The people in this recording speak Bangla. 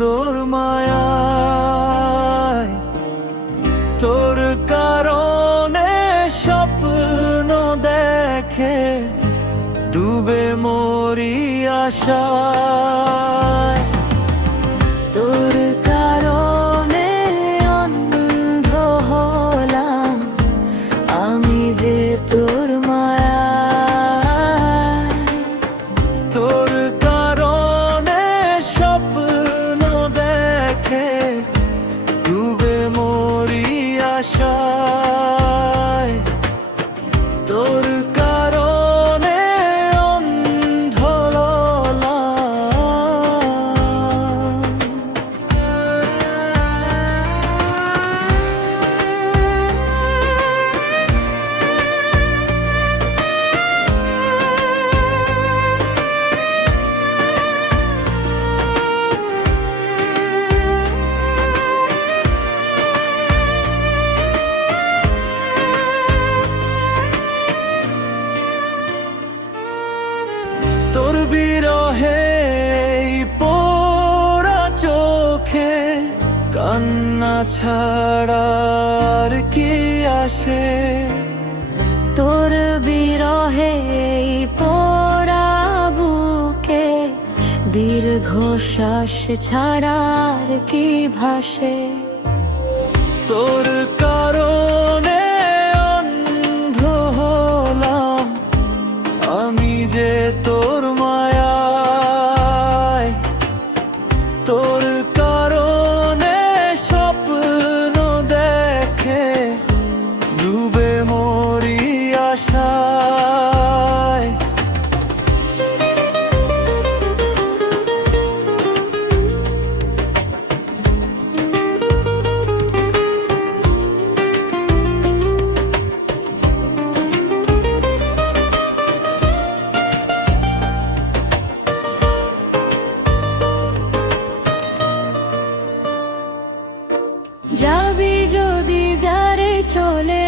তোর মায়ায়, তোর কারণে স্বপ্ন দেখে ডুবে মরি আশায়। তোর কারণে অন্ধ হলাম আমি যে তোর মায়ায়, তোর কারণে স্বপ্ন দেখে ডুবে মরি আশায়। তোর কারণে অন্ধ হলাম। তোর বিরহে এই পোড়া চোখে কান্না ছাড়ার কি আসে। তোর বিরহে এই পোড়া বুকে দীর্ঘশ্বাস ছাড়ার কি ভাসে। তোর কারণে অন্ধ হলাম আমি যে তোর মায়ায়, তোর কারণে স্বপ্ন দেখে ডুবে মরি আশায়। যাবি যদি যারে চলে